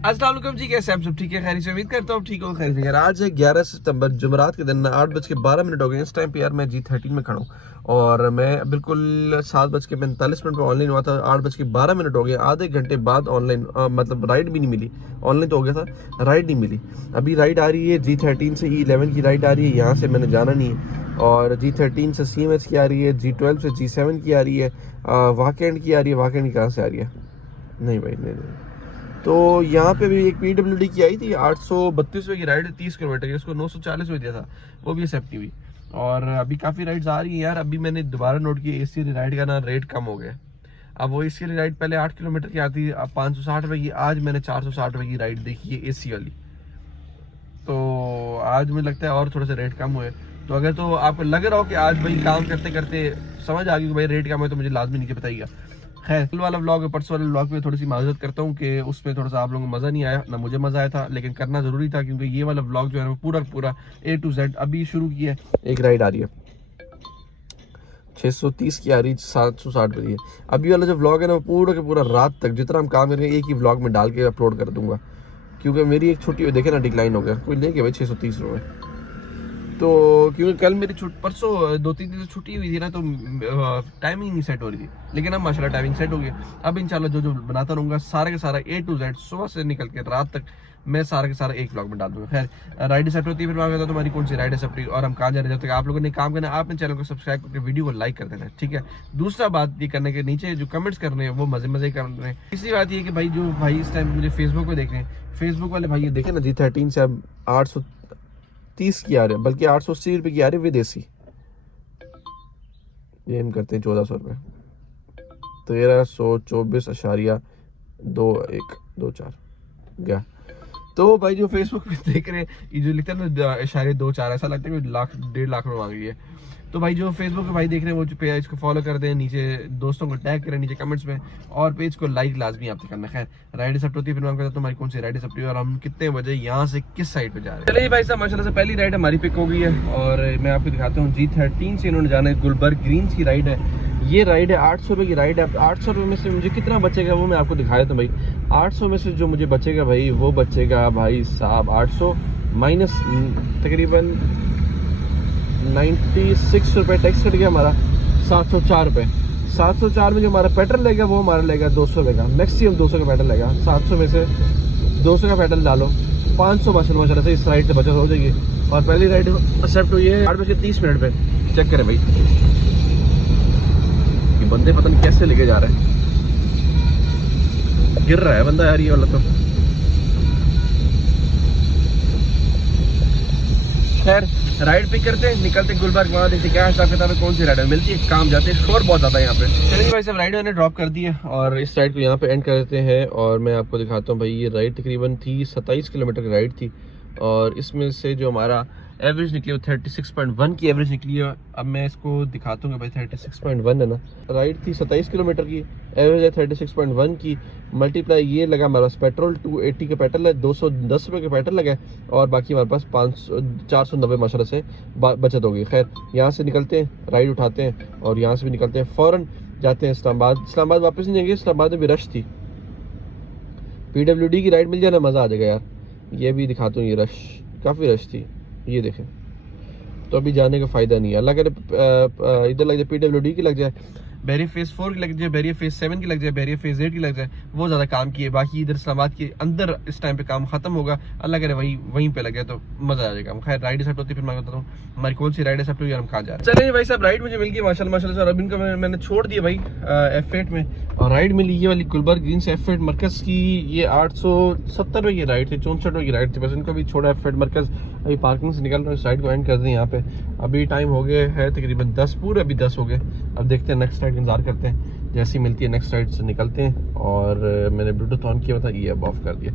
अस्सलाम वालेकुम जी, कैसे आप सब ठीक है? खैर से उम्मीद करता हूँ ठीक हो। खैर से यार आज है 11 सितंबर जुमेरात के दिन 8:12 हो गए। इस टाइम पे यार मैं G13 में खड़ा हूँ और मैं बिल्कुल 7:45 पे ऑनलाइन हुआ था। 8:12 हो गए, आधे घंटे बाद ऑनलाइन मतलब राइड भी नहीं मिली। ऑनलाइन तो हो गया था, राइड नहीं मिली। अभी राइड आ रही है G13 से E11 की राइड आ रही है, यहाँ से मैंने जाना नहीं है। और G13 से CMH की आ रही है, G12 से G7 की आ रही है, वाकेंड की आ रही है। वाकेंड की कहाँ से आ रही है? नहीं भाई, नहीं। तो यहाँ पे भी एक PWD की आई थी 832 की राइड, 30 किलोमीटर की, उसको 940 में दिया था, वो भी एक्सेप्ट नहीं हुई। और अभी काफ़ी राइड्स आ रही हैं यार। अभी मैंने दोबारा नोट किया AC वाली राइड का ना रेट कम हो गया। अब वो AC वाली राइड पहले 8 किलोमीटर की आती है, अब 560 रुपये की। आज मैंने 460 रुपये की राइड देखी है AC वाली। तो आज मुझे लगता है और थोड़ा सा रेट कम हुए। तो अगर तो आपको लग रहा हो कि आज भाई काम करते करते समझ आ गई कि भाई रेट कम है, तो मुझे लाजमी नीचे बताइएगा। खैर, कल वाला व्लॉग, परसों वाले व्लॉग में थोड़ी सी माजरत करता हूँ कि उसमें थोड़ा सा आप लोगों को मज़ा नहीं आया, ना मुझे मज़ा आया था, लेकिन करना ज़रूरी था क्योंकि ये वाला व्लॉग जो है वो पूरा पूरा A to Z अभी शुरू किया है। एक राइड आ रही है 630 की, आ रही 760 पे है। अभी वाला जो व्लॉग है ना, वो पूरा का पूरा रात तक जितना हम काम करेंगे एक ही व्लॉग में डाल के अपलोड कर दूंगा, क्योंकि मेरी एक छुट्टी देखे ना डिक्लाइन हो गया, कोई लेके भाई 630 रुपये। तो क्योंकि कल मेरी परसों 2-3 दिन से छुट्टी हुई थी ना, तो टाइमिंग नहीं सेट हो रही थी, लेकिन अब माशाल्लाह टाइमिंग सेट हो गई। अब इंशाल्लाह जो जो बनाता रहूँगा सारा का सारा A to Z सुबह से निकल के रात तक मैं सारा का सारा एक व्लॉग में डाल दूंगा। खैर, राइड एक्सेप्ट होती है, फिर मैं बताता हूं तुम्हारी कौन सी राइड एक्सेप्ट हुई और हम कहाँ जा रहे हैं। जब तक आप लोगों ने काम करना है, आपने चैनल को सब्सक्राइब करके वीडियो को लाइक कर देना है, ठीक है। दूसरा बात ये करने के नीचे जो कमेंट्स कर रहे हैं वो मजे मजे कर रहे हैं। तीसरी बात ये कि भाई जो भाई इस टाइम मुझे फेसबुक पे देख रहे हैं, फेसबुक वाले भाई ये देखे ना G13 से अब 830 की आ रहे हैं, बल्कि 880 रुपये की आ रही है विदेशी। ये हम करते हैं 1400 रुपये, 1324.2124 गया। तो भाई जो फेसबुक पे देख रहे हैं, ये जो लिखता है ना #2.4, ऐसा लगता है कि लाख 1.5 लाख रुपये मांग रही है। तो भाई जो फेसबुक पे भाई देख रहे हैं वो जो पेज को फॉलो कर दें, नीचे दोस्तों को टैग करें नीचे कमेंट्स में, और पेज को लाइक लाजमी आपसे करना। खैर, राइड एक्सेप्ट होती है, फिर मैं आपको बताता हूं हमारी कौन सी राइड एक्सेप्ट हुई और हम कितने बजे यहाँ से किस साइड पे जा रहे हैं। चलिए भाई साहब, माशाल्लाह से पहली राइड हमारी पिक हो गई है और मैं आपको दिखाता हूँ। G13 से इन्होंने जाना है, गुलबर्ग ग्रीन्स की राइड है। ये राइड है 800 रुपये की राइड है। अब 800 रुपये में से मुझे कितना बचेगा वो मैं आपको दिखाया था भाई। 800 में से जो मुझे बचेगा भाई, वो बचेगा भाई साहब 800 माइनस तकरीबन 96 रुपये टैक्स कट गया हमारा, 704 रुपये। 704 में जो हमारा पेट्रोल लगेगा वो हमारा लगेगा 200 रुपये का, मैक्सिमम 200 का पेट्रोल लगेगा। 700 में से 200 का पेट्रोल डालो, 500 माशाल्लाह से इस राइड से बचत हो जाएगी। और पहली राइड एक्सेप्ट हुई है 8:30 पे। चेक करें भाई, ये बंदे पता नहीं कैसे लेके जा रहे हैं, गिर रहा है बंदा यार ये वाला तो। खैर, राइड पिक करते हैं, निकलते गुलबर्ग, वहाँ देखते क्या हिसाब किताब है, कौन सी राइड मिलती है, काम जाते हैं, शोर बहुत ज़्यादा है यहाँ पे। चलिए भाई साहब, राइड मैंने ड्रॉप कर दी है और इस राइड को यहाँ पे एंड कर देते हैं। और मैं आपको दिखाता हूँ भाई, ये राइड तकरीबन थी 27 किलोमीटर की राइड थी और इसमें से जो हमारा एवरेज निकली वो 36.1 की एवरेज निकली है। अब मैं इसको दिखाता हूँ भाई, 36.1 है ना, राइड थी 27 किलोमीटर की, एवरेज है 36.1 की, मल्टीप्लाई ये लगा हमारे पास पेट्रोल 280 का पेट्रोल है, 210 रुपये का पेट्रोल लगा है और बाकी हमारे पास 490 माशाल्लाह से बचत होगी। खैर, यहाँ से निकलते हैं, राइड उठाते हैं और यहाँ से भी निकलते हैं, फ़ौरन जाते हैं इस्लामाबाद। इस्लामाबाद वापस नहीं जाएंगे, इस्लामाबाद में भी रश थी। PWD की राइड मिल जाए ना, मज़ा आ जाएगा यार। ये भी दिखाता हूँ, ये रश, काफ़ी रश थी, ये देखें। तो अभी जाने का फ़ायदा नहीं है, अल्लाह करे इधर लग जाए PWD की लग जाए, बैरियर फेज़ 4 की लग जाए, बैरियर फेज़ 7 की लग जाए, बैरियर फेज़ 8 की लग जाए, वो ज़्यादा काम की है। बाकी इधर इस्लामाबाद के अंदर इस टाइम पे काम खत्म होगा, अल्लाह करे वहीं पे लगे तो मज़ा आ जाएगा। खैर, राइड एक्सेप्ट होती है, फिर मैं बताता हूँ हमारी कौन सी राइड एक्सेप्ट हुई और हम कहाँ जा रहे हैं। चलिए भाई साहब, राइड मुझे मिल गई माशाल्लाह से, और अभी इनको मैंने छोड़ दिया भाई F8 में, और राइड मिली ये वाली गुलबर्ग ग्रीन से F8 मरकज़ की। ये 870 रुपये की राइड थी, 64 रुपये की राइड थी, बस इनको भी छोड़ा F8 मरकज़। अभी पार्किंग से निकल रहे हैं, इस राइड को एंड कर दें यहाँ पे। अभी टाइम हो गया है तकरीबन 10 पूरे, अभी 10 हो गए। अब देखते हैं नेक्स्ट राइड का इंतजार करते हैं, जैसी मिलती है नेक्स्ट राइड से निकलते हैं। और मैंने ब्लूटूथ ऑन किया था, ये अब ऑफ कर दिया।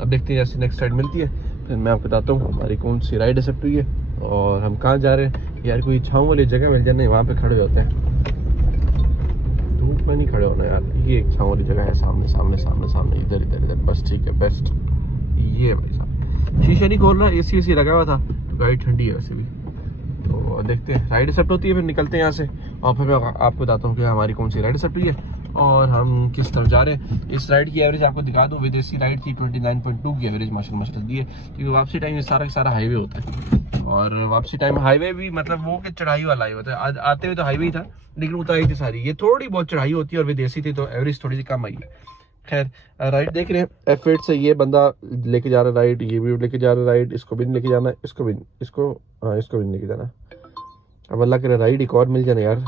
अब देखते हैं जैसी नेक्स्ट राइड मिलती है, फिर मैं आपको बताता हूँ हमारी कौन सी राइड एक्सेप्ट हुई है और हम कहाँ जा रहे हैं। यार कोई छाँव वाली जगह मिल जाए, वहाँ पे खड़े होते हैं, धूप में नहीं खड़े होना यार। ये एक छाँव वाली जगह है, सामने सामने सामने सामने, इधर इधर इधर, बस ठीक है, बेस्ट। ये भाई साहब शीशा नहीं खोल रहा, AC लगा हुआ था, तो गाड़ी ठंडी है वैसे भी। तो देखते हैं राइड एक्सेप्ट होती है, फिर निकलते हैं यहाँ से और फिर मैं आपको बताता हूँ कि हमारी कौन सी राइड एक्सेप्ट हुई है और हम किस तरफ जा रहे हैं। इस राइड की एवरेज आपको दिखा दूँ, विद एसी राइड थी 29.2 की एवरेज माशाल्लाह दी है, क्योंकि वापसी टाइम ये सारा का सारा हाईवे होता है। और वापसी टाइम हाईवे भी मतलब वो कि चढ़ाई वाला ही होता है, आते हुए तो हाईवे ही था लेकिन उतारी थी सारी, ये थोड़ी बहुत चढ़ाई होती है और विद एसी थी तो एवरेज थोड़ी सी कम आई है। खैर राइड देख रहे हैं F8 से ये बंदा लेके जा रहा है राइड, ये भी लेके जा रहा है राइड, इसको भी नहीं लेके जाना, इसको भी इसको भी नहीं लेके जाना। अब अल्लाह करे राइड एक और मिल जाना यार,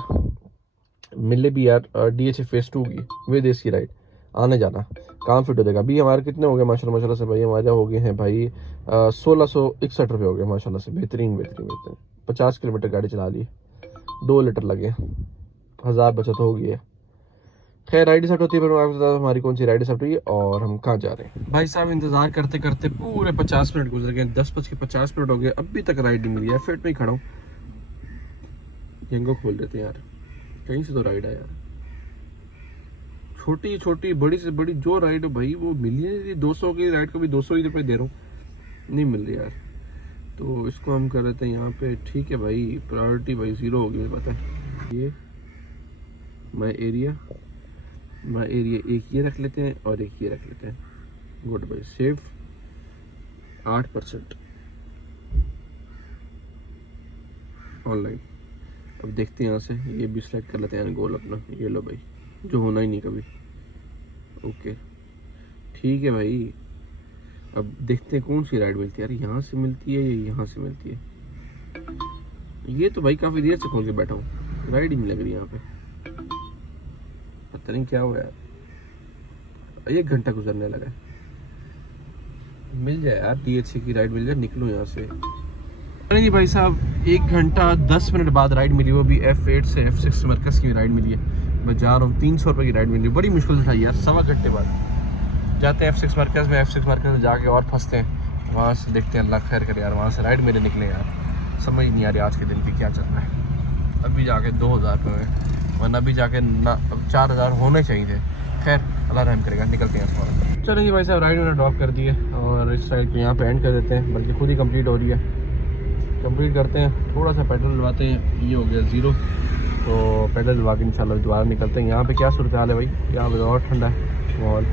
मिले भी यार DHA फेज 2 की विद एसी राइड, आने जाना काम फिट हो जाएगा। अभी हमारे कितने हो गए माशाल्लाह से भाई, हमारे हो गए हैं भाई 1661 रुपये हो गए माशाल्लाह से, बेहतरीन बेहतरीन बेहतरीन। 50 किलोमीटर गाड़ी चला ली, 2 लीटर लगे, 1000 बचत हो गई है। खैर राइड सेट होती है, फिर मैं आपको बताता हूँ हमारी कौन सी राइड सेट हुई है और हम कहाँ जा रहे हैं। भाई साहब इंतजार करते करते पूरे 50 मिनट गुजर गए, 10:50 हो गए, अभी तक राइड नहीं मिली है। F8 में ही खड़ा हूँ, यंगो खोल देते हैं यार, कहीं से तो राइड है यार, छोटी छोटी बड़ी से बड़ी जो राइड है भाई वो मिली नहीं रही। 200 की राइड को भी 200 ही रुपये दे रहा हूँ, नहीं मिल रही यार। तो इसको हम कर देते हैं यहाँ पे, ठीक है भाई, प्रायोरिटी भाई 0 हो गई पता है। ये माई एरिया एक ये रख लेते हैं और एक ये रख लेते हैं, गुड भाई। Save 8% online. अब देखते हैं यहाँ से, ये भी सिलेक्ट कर लेते हैं गोल अपना, ये लो भाई, जो होना ही नहीं कभी। ओके ठीक है भाई, अब देखते हैं कौन सी राइड मिलती है यार, यहाँ से मिलती है या यहाँ से मिलती है। ये तो भाई काफ़ी देर से खोल के बैठा हूँ, राइड ही नहीं लग रही यहाँ पे, पता नहीं क्या हुआ यार, 1 घंटा गुजरने लगा है। मिल जाए यार DHA की राइड मिल जाए, निकलो यहाँ से। नहीं भाई साहब 1 घंटा 10 मिनट बाद राइड मिली, वो भी F8 से F6 मरकज़ की राइड मिली है। मैं जा रहा हूँ, 300 रुपये की राइड मिली, बड़ी मुश्किल से था यार, 1.25 घंटे बाद जाते हैं F6 मरकज़ में। F6 मरकज़ में जाके और फंसते हैं, वहाँ से देखते हैं, अल्लाह खैर करे यार, वहाँ से राइड मेरे निकले यार, समझ नहीं आ रही आज के दिन की क्या चल रहा है। अभी जाके 2000 रुपये में, वरना अभी जाके ना 4000 होने चाहिए थे। खैर अल्लाह रहम करेगा, निकलते हैं फौरन। चलेंगे भाई साहब, राइड मैंने ड्रॉप कर दी है और इस साइड पे यहाँ पे एंड कर देते हैं, बल्कि खुद ही कंप्लीट हो रही है। कंप्लीट करते हैं, थोड़ा सा पेट्रोल डलवाते हैं, ये हो गया 0, तो पेट्रोल डलवा के इंशाल्लाह दोबारा निकलते हैं। यहाँ पे क्या सूरत हाल है भाई, यहाँ पे और ठंडा है माहौल,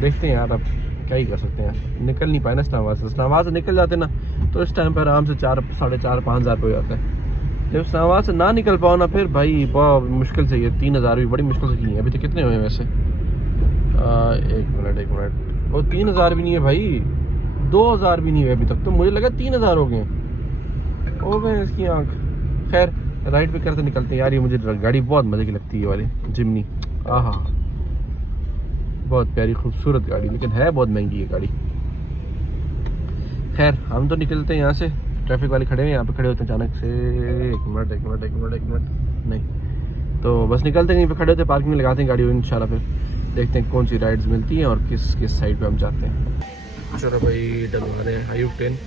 देखते हैं यार, अब क्या ही कर सकते हैं। निकल नहीं पाए ना इस्लामाबाद से निकल जाते ना तो इस टाइम पर आराम से 4, 4.5, 5,000 हो जाता है। जब इस्लामाबाद से ना निकल पाओ ना, फिर भाई बहुत मुश्किल से, ये 3000 भी बड़ी मुश्किल से की है। अभी तो कितने हुए वैसे, 1 मिनट, वो 3000 भी नहीं है भाई, 2000 भी नहीं हुए अभी तक, तो मुझे लगा 3000 हो गए इसकी आंख। खैर राइड पे करते निकलते हैं यार। ये मुझे गाड़ी बहुत मजे की लगती है वाली जिमनी, आहा बहुत प्यारी खूबसूरत गाड़ी, लेकिन है बहुत महंगी है गाड़ी। खैर हम तो निकलते हैं यहाँ से, ट्रैफिक वाले खड़े हैं यहाँ पे, खड़े होते हैं अचानक से, एक मिनट नहीं, तो बस निकलते हैं, यहीं पे खड़े होते हैं, पार्किंग में लगाते हैं गाड़ी, इंशाल्लाह फिर देखते हैं कौन सी राइड्स मिलती हैं और किस साइड पे हम जाते हैं। चलो भाई डलवा रहे हैं। हाई ऑक्टेन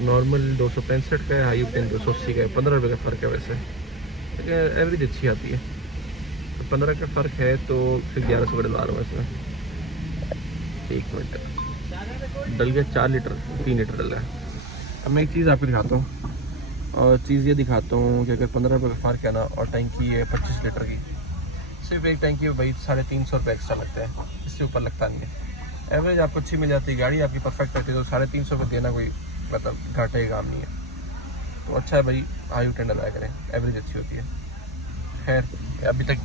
नॉर्मल 265 का है, हाई ऑक्टेन 280 का है, 15 रुपये का फ़र्क है वैसे, लेकिन एवरेज अच्छी आती है। तो 15 का फ़र्क है तो फिर 1100 का डलवा रहा हूँ इसमें। 1 मिनट डल गया, 4 लीटर 3 लीटर डल रहा है। अब मैं एक चीज़ आपको दिखाता हूँ, और चीज़ ये दिखाता हूँ कि अगर 15 रुपये का फ़र्क है ना, और टैंकी है 25 लीटर की, सिर्फ एक टैंकी में भाई 350 रुपये एक्स्ट्रा लगता है, इससे ऊपर लगता नहीं है। एवरेज आपको अच्छी मिल जाती है, गाड़ी आपकी परफेक्ट रहती है, तो 350 रुपये देना कोई मतलब घाटे का काम नहीं है। तो अच्छा है भाई, हाई ऑक्टेन डलाया करें, एवरेज अच्छी होती है। खैर अभी तक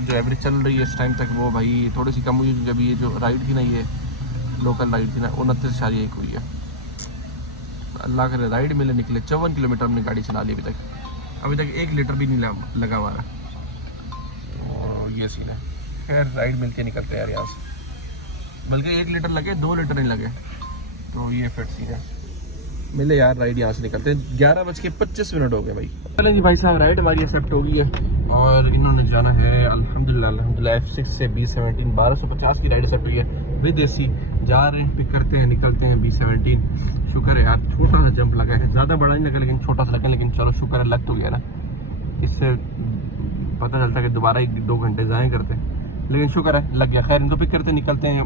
जो एवरेज चल रही है इस टाइम तक, वो भाई थोड़ी सी कम हुई, जब ये जो राइड थी ना, ये लोकल राइड थी ना, 29.1 हुई है। अल्लाह करे राइड मिले निकले, 54 किलोमीटर हमने गाड़ी चला ली अभी तक 1 लीटर भी नहीं लगा हमारा, और ये सीन है। खैर राइड मिलके निकलते हैं यार यहाँ से, बल्कि 1 लीटर लगे, 2 लीटर नहीं लगे, तो ये फिर सीन है। मिले यार राइड, यहाँ से निकलते हैं। 11:25 हो गए भाई। चलो जी भाई साहब, राइड हमारी एक्सेप्ट हो गई है और इन्होंने जाना है अल्हम्दुलिल्लाह F6 से B17, 1250 की राइड एक्सेप्ट हुई है विद एसी। जा रहे हैं, पिक करते हैं, निकलते हैं B17। शुक्र है यार, छोटा सा जंप लगा है, ज़्यादा बड़ा नहीं लगा लेकिन छोटा सा लगा, लेकिन चलो शुक्र है लग तो गया ना, इससे पता चलता है कि दोबारा 1-2 घंटे ज़ाया करते हैं, लेकिन शुक्र है लग गया। खैर इनको पिक करते निकलते हैं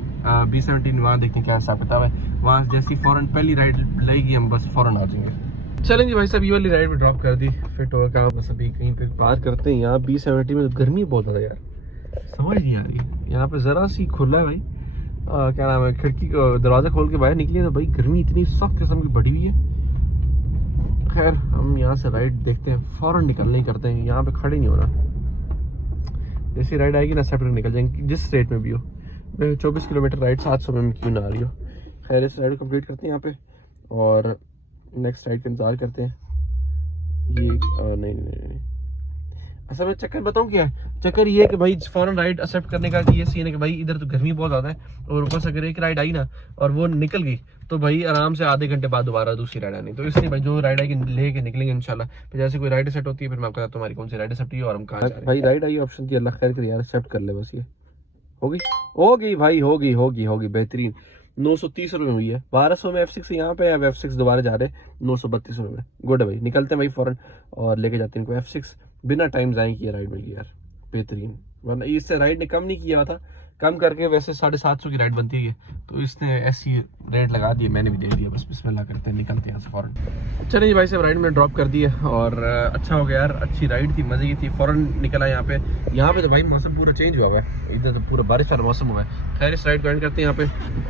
B17, वहाँ देखते हैं क्या हिसाब किताब है। वहाँ जैसी फ़ौरन पहली राइड लगेगी हम बस फ़ौरन आ जाएंगे। चलें जी भाई साहब, ये वाली राइड में ड्रॉप कर दी, फिट होगा काम। बस अभी कहीं पे बात करते हैं। यहाँ B70 में गर्मी बहुत ज़्यादा यार, समझ नहीं आ रही। यहाँ पे ज़रा सी खुला है भाई, क्या नाम है, खिड़की का दरवाज़ा खोल के बाहर निकले तो भाई गर्मी इतनी सख्त किस्म की बढ़ी हुई है। खैर हम यहाँ से राइड देखते हैं, फ़ौरन निकलने ही करते हैं, यहाँ पे खड़े नहीं होना। जैसी राइड आएगी ना सेपरेट निकल जाएंगे, जिस रेट में भी हो। 24 किलोमीटर राइड 700 में क्यों ना आ रही हो। खैर इस राइड को कंप्लीट करते हैं यहाँ पे, और नेक्स्ट राइड का इंतजार करते हैं। ये नहीं, असल में चक्कर बताऊँ क्या है, चक्कर ये है कि भाई फॉरन राइड एक्सेप्ट करने का ये सीन है कि भाई इधर तो गर्मी बहुत ज़्यादा है, और ऊपर से अगर एक राइड आई ना और वो निकल गई तो भाई आराम से आधे घंटे बाद दोबारा दूसरी राइड आनी। तो इसलिए भाई जो राइड आएगी लेके निकलेंगे इंशाल्लाह। फिर जैसे कोई राइड सेट होती है फिर मैं आपको बताता हूँ हमारी कौन सी राइड सेट हुई है और हम कहाँ जा रहे हैं। भाई राइड आई ऑप्शन थी, अल्लाह खैर करे यार, एक्सेप्ट कर ले बस। ये होगी भाई, होगी बेहतरीन। 930 रुपये में हुई है, 1200 में F6 यहाँ पे। अब F6 दोबारा जा रहे हैं 932 रुपये में। गुड है भाई, निकलते हैं भाई फौरन और लेके जाते हैं इनको F6। बिना टाइम ज़ाया किया राइड मिल गई यार, बेहतरीन। वरना इससे राइड ने कम नहीं किया था, कम करके वैसे 750 की राइड बनती है, तो इसने ऐसी रेट लगा दी, मैंने भी दे दिया। बस बिस्मिल्लाह करते हैं, निकलते हैं यहाँ से फौरन। चलिए भाई साहब, राइड में ड्रॉप कर दी है और अच्छा हो गया यार, अच्छी राइड थी, मज़े की थी। फौरन निकला यहाँ पे। यहाँ पे तो भाई मौसम पूरा चेंज हुआ है, इधर तो पूरा बारिश वाला मौसम हुआ है। खैर इस राइड को एंड करते हैं यहाँ पे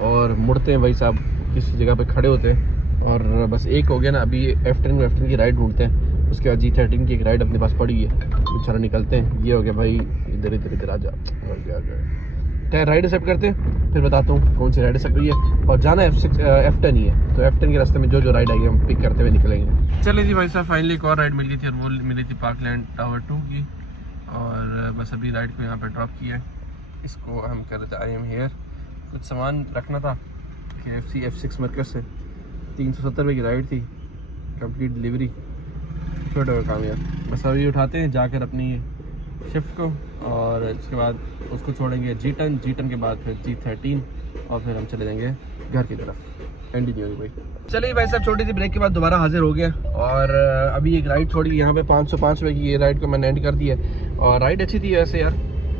और मुड़ते हैं भाई साहब, किसी जगह पे खड़े होते हैं। और बस एक हो गया ना, अभी F10 की राइड ढूंढते हैं। उसके बाद G13 की एक राइड अपने पास पड़ी है, बेचारा निकलते हैं। ये हो गया भाई, इधर आ जा। क्या राइड एक्सेप्ट करते हैं, फिर बताता हूँ कौन सी राइड एक्सेप्ट हुई है। और जाना F10 ही है, तो F10 के रास्ते में जो राइड आएगी हम पिक करते हुए निकलेंगे। चलिए जी भाई साहब, फाइनली एक और राइड मिल गई थी और वो मिली थी पार्कलैंड टावर 2 की। और बस अभी राइड को यहाँ पर ड्रॉप किया है। इसको हम कर रहे थे आई एम हेयर, कुछ सामान रखना था KFC F6 मरकज से। 370 रुपये की राइड थी, कंप्लीट डिलीवरी, छोटा काम यार। बस अभी उठाते हैं जाकर अपनी शिफ्ट को, और इसके बाद उसको छोड़ेंगे G10 के बाद फिर G13, और फिर हम चले जाएंगे घर की तरफ। एंड नहीं होगी भाई। चलिए भाई साहब, छोटी सी ब्रेक के बाद दोबारा हाजिर हो गया और अभी एक राइड छोड़ी यहाँ पे 505 रुपये की। ये राइड को मैंने एंड कर दी है और राइड अच्छी थी वैसे यार।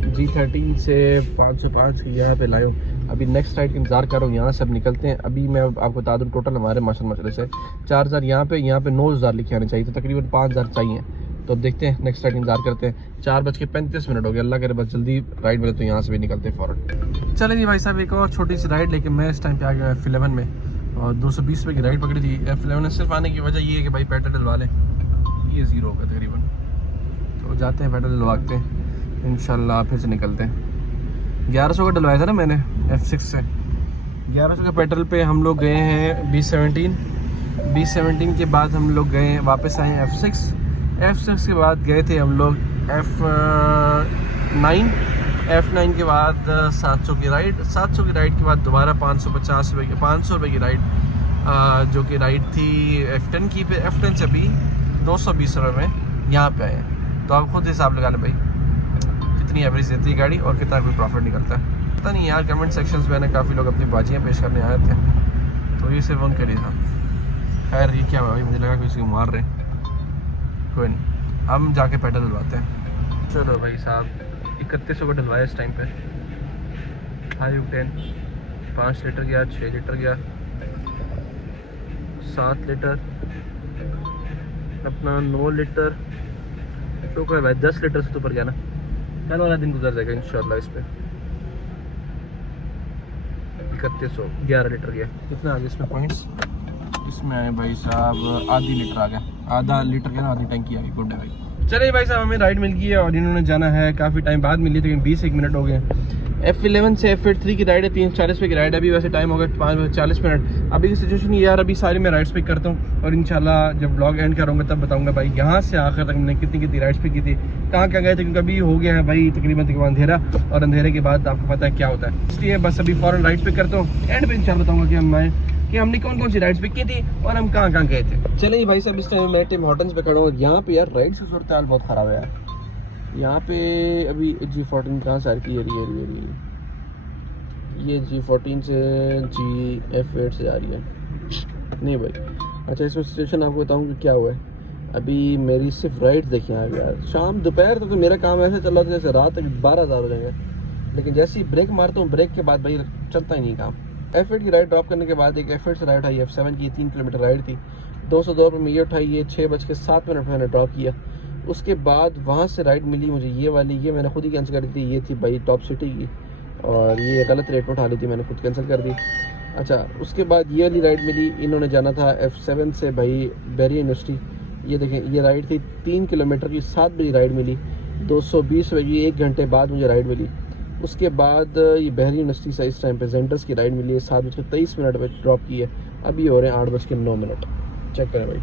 G13 से 505 यहाँ पे लाए हो। अभी नेक्स्ट राइड का इंतजार कर रहा हूँ, यहाँ से अब निकलते हैं। अभी मैं आपको बता दूँ टोटल हमारे मसले से 4000 यहाँ पे 9000 लिखे आने चाहिए, तो तकरीबन 5000 चाहिए। तो अब देखते हैं, नेक्स्ट राइड इंतजार करते हैं। 4:35 हो गए, अल्लाह करे बस जल्दी राइड मिले तो यहाँ से भी निकलते हैं फ़ौरन। चलें जी भाई साहब, एक और छोटी सी राइड लेके मैं इस टाइम पे आ गया F11 में, और 220 रुपये की राइड पकड़ी थी। F11 में सिर्फ आने की वजह ये है कि भाई पेट्रोल डलवा लें, ये 0 होगा तकरीबन। तो जाते हैं पेट्रोल डलवाते हैं, इंशाल्लाह फिर से निकलते हैं। 1100 का डलवाया था ना मैंने F6 से। 1100 के पेट्रोल पे हम लोग गए हैं B17 के बाद हम लोग गए वापस आए F6 के बाद गए थे हम लोग F9 के बाद 700 की राइड के बाद दोबारा 550 रुपये की 500 रुपये की राइड, जो कि राइड थी F10 की। फिर F10 से भी 220 रुपये में यहाँ पे आए। तो आप खुद हिसाब लगा लें भाई कितनी एवरेज देती है गाड़ी और कितना कोई प्रॉफिट निकलता है। पता नहीं यार, कमेंट सेक्शंस में ना काफ़ी लोग अपनी बाजियाँ पेश करने आए थे, तो ये सिर्फ उनके लिए था। खैर ये क्या हुआ भाई, मुझे लगा कि किसी को मार रहे। कोई नहीं, हम जाके पेट्रोल डलवाते हैं। चलो भाई साहब, 3100 का डलवाया इस टाइम पे। 5 लीटर गया, 6 लीटर गया, 7 लीटर, अपना 9 लीटर, तो कोई भाई 10 लीटर से तो ऊपर गया ना। कल वाला दिन गुजर जाएगा इंशाल्लाह। इस पे 3100, 11 लीटर गया। कितना आ गया इसमें पॉइंट्स? इसमें आए भाई साहब आधी लीटर आ गया, आधा लीटर के ना आधी टंकी आ गई। गुड है भाई। चलिए भाई साहब, हमें राइड मिल गई है और इन्होंने जाना है, काफ़ी टाइम बाद मिली थी, 21 मिनट हो गए। F11 से F3 की राइड है, 340 रुपये की राइड है। अभी वैसे टाइम हो गया 5:40 मिनट। अभी की सिचुएशन ये यार, अभी सारी मैं राइड्स पिक करता हूँ और इंशाल्लाह जब ब्लॉग एंड करूँगा तब बताऊँगा भाई यहाँ से आखिर तक मैंने कितनी राइड्स पिक की थी, कहाँ गए थे। क्योंकि अभी हो गया है भाई तकरीबन अंधेरा, और अंधेरे के बाद आपको पता है क्या होता है। इसलिए बस अभी फ़ौरन राइड्स पिक करता हूँ, एंड पे इंशाल्लाह बताऊँगा कि हमने कौन सी राइड्स पिक की थी और हम कहाँ गए थे। चलिए भाई साहब, इस टाइम मैं टिम हॉर्टन्स पे खड़ा हूँ। यहाँ पे यार राइड्स की सूरत हाल बहुत ख़राब है यार। यहाँ पे अभी G14 कहाँ से आ रही है, ये G14 से F8 से आ रही है। नहीं भाई, अच्छा इसमें सिचुएशन आपको बताऊँ कि क्या हुआ है। अभी मेरी सिर्फ राइड्स देखिए यार, शाम दोपहर तक तो मेरा काम ऐसे चल रहा था जैसे रात तक 12,000 हो जाएंगे, लेकिन जैसे ही ब्रेक मारता हूँ, ब्रेक के बाद भाई चलता ही नहीं काम। F8 की राइड ड्रॉप करने के बाद एक F8 से राइड आई F7 की, 3 किलोमीटर राइड थी। 202 रुपये में ये उठाई, ये 6:07 पर मैंने ड्रॉप किया। उसके बाद वहाँ से राइड मिली मुझे ये वाली, ये मैंने खुद ही कैंसिल कर दी थी, ये थी भाई टॉप सिटी की, और ये गलत रेट में उठा ली थी, मैंने खुद कैंसिल कर दी। अच्छा, उसके बाद ये वाली राइड मिली, इन्होंने जाना था F7 से भाई बैरियर यूनिवर्सिटी। ये देखें, ये राइड थी 3 किलोमीटर की, 7 बजे राइड मिली, 220 रुपये की, 1 घंटे बाद मुझे राइड मिली। उसके बाद ये बहरी यूनिवर्सिटी से इस टाइम पे जेंटर्स की राइड मिली है, 7:23 पर ड्रॉप की है, अभी हो रहे हैं 8:09। चेक करें भाई,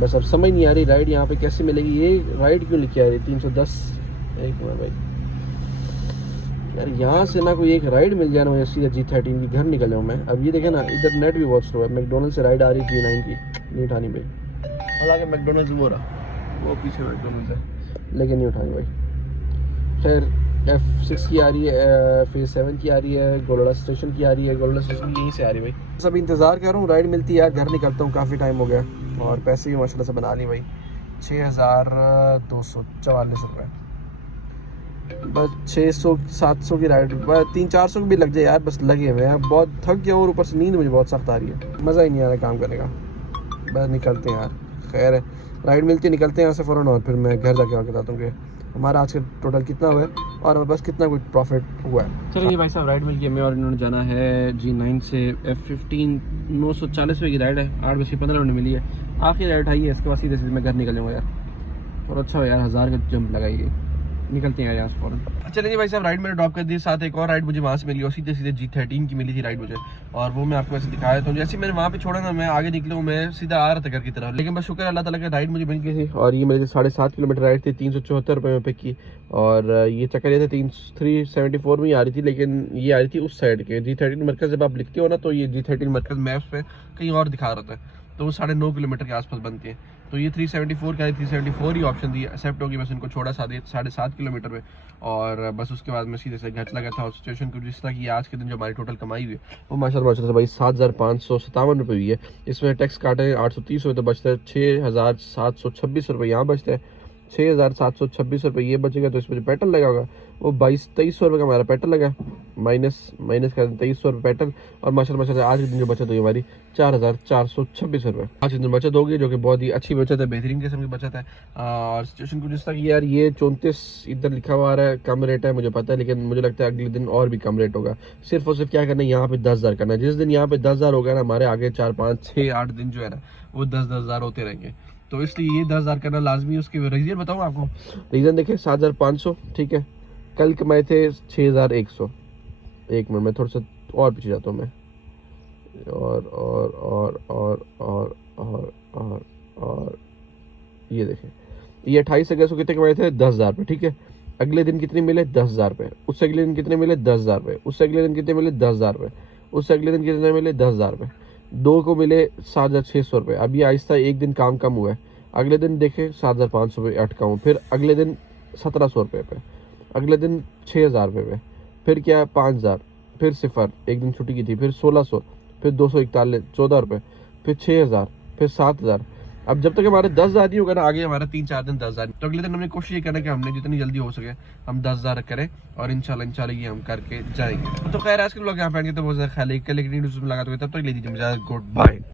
बस अब समझ नहीं आ रही राइड यहाँ पे कैसे मिलेगी, ये राइड क्यों लिखी आ रही 310। एक मिनट भाई यार, यहाँ से ना कोई एक राइड मिल जाए ना, मुझे सीधा G13 की घर निकल जाऊँ मैं। अब ये देखें ना, इधर नेट भी बहुत स्लो है, मैकडोनल्ड से राइड आ रही G9 की, नहीं उठानी भाई। हालांकि मैकडोनल्ड्स वो रहा, वो पीछे मैकडोनल्ड्स है, लेकिन नहीं उठानी भाई। खैर F6 की आ रही है, फेज 7 की आ रही है, गोलड़ा स्टेशन की आ रही है, गोलड़ा स्टेशन की यहीं से आ रही है भाई। सब इंतज़ार कर रहा हूँ राइड मिलती है यार, घर निकलता हूँ, काफ़ी टाइम हो गया और पैसे भी माशाल्लाह से बना ली भाई। 6,244 रुपये, बस 600-700 की राइड, बस 300-400 की भी लग जाए यार, बस लगे हुए हैं। बहुत थक गया और ऊपर से नींद मुझे बहुत सख्त आ रही है, मज़ा ही नहीं आ रहा काम करने का। बस निकलते हैं यार, खैर है, राइड मिलती है, निकलते हैं यहाँ से फ़ौरन, और फिर मैं घर जाके बताता हूँ कि हमारा आज का टोटल कितना हुआ है और हमें बस कितना कुछ प्रॉफिट हुआ है। चलिए भाई साहब, राइड मिल गई हमें और इन्होंने जाना है G9 से F15, 940 रुपये की राइड है, 8:15 मिली है, आखिरी राइड उठाई है, इसके बाद सीधे सीधे मैं घर निकल जाऊँगा यार। और अच्छा हो यार, 1000 का जंप लगाइए, निकलते हैं यहाँ से फ़ौरन। चलिए जी भाई साहब, राइड मैंने ड्रॉप कर दी, साथ एक और राइड मुझे वहाँ से मिली और सीधे सीधे G13 की मिली थी राइड मुझे, और वो मैं आपको ऐसे दिखाया था। जैसे मैंने वहाँ पे छोड़ा ना, मैं आगे निकला हूँ, मैं सीधा आ रहा था घर की तरफ, लेकिन बस शुक्र अल्लाह ताला का राइड मुझे मिल गई थी। और ये मेरे 7.5 किलोमीटर राइड थी, 374 रुपये में पिक की, और ये चक्कर ये थे 374 में ही आ रही थी, लेकिन ये आ रही थी उस साइड के G13 मरकज़। जब आप लिखते हो ना, तो ये G13 मरकज़ मैप्स पे कहीं और दिखा रहा था, तो वो 9.5 किलोमीटर के आसपास बनती है। तो ये 374 का 374 ही ऑप्शन दी, एक्सेप्ट होगी, बस इनको छोड़ा 7.5 किलोमीटर में। और बस उसके बाद मैं सीधे से घर लगा था, और सिचुएशन को जिस तरह की आज के दिन जो हमारी टोटल कमाई हुई है वो माशाल्लाह से भाई 7,557 रुपये हुई है। इसमें टैक्स काटे हैं 830 रुपये, तो बचता है 6,726 रुपये, यहाँ बचता है 6,726 रुपये ये बचेगा। तो इसमें जो पेट्रोल लगा होगा वो 2200-2300 रुपये का हमारा पेट्रोल लगा, माइनस कर 2300 रुपये पेट्रोल। और माशाल्लाह आज के दिन जो बचत हुई हमारी 4,426 रुपये आज के दिन बचत होगी, जो कि बहुत ही अच्छी बचत है, बेहतरीन किस्म की बचत है। और सिचुएशन कुछ इस तरह की यार, ये 34 इधर लिखा हुआ आ रहा है, कम रेट है मुझे पता है, लेकिन मुझे लगता है अगले दिन और भी कम रेट होगा। सिर्फ और सिर्फ क्या करना है, यहाँ पे 10,000 करना है। जिस दिन यहाँ पे 10,000 होगा ना, हमारे आगे 4, 5, 6, 8 दिन जो है ना, वो 10,000 होते रहेंगे। तो इसलिए ये 10,000 करना लाजमी है। उसके रीज़न बताऊँ आपको, रीज़न देखिए 7,500, ठीक है, कल कमाए थे 6,100। एक मिनट में थोड़ा सा और पीछे जाता हूँ मैं, और ये देखें, ये 28 अगस्त को कितने कमाए थे, 10,000 रुपये, ठीक है। अगले दिन कितने मिले, 10,000 रुपये। उससे अगले दिन कितने मिले, 10,000 रुपये। उससे अगले दिन कितने मिले, 10,000 रुपये। उससे अगले दिन कितने मिले, 10,000 रुपये। 2 को मिले 7,600 रुपये। अभी आहिस्ता एक दिन काम कम हुआ है, अगले दिन देखें 7,500 रुपये अटकाऊँ, फिर अगले दिन 1,700 रुपये पे, अगले दिन 6,000 रुपये पे, फिर क्या 5,000, फिर 0, एक दिन छुट्टी की थी, फिर 1,600, फिर 241, 14 रुपये, फिर 6,000, फिर 7,000। अब जब तक हमारे 10,000 नहीं होगा ना, आगे हमारा 3-4 दिन 10,000, तो अगले दिन हमने कोशिश ये करना कि हमने जितनी जल्दी हो सके हम 10,000 करें, और इंशाल्लाह ये हम करके जाएंगे। तो खैर आज के लोग यहाँ पे आएंगे तो बहुत ज़्यादा ख्याल है, कल एक न्यूज़ में लगा, तो तब तक ले दीजिए मुझे गुड बाय।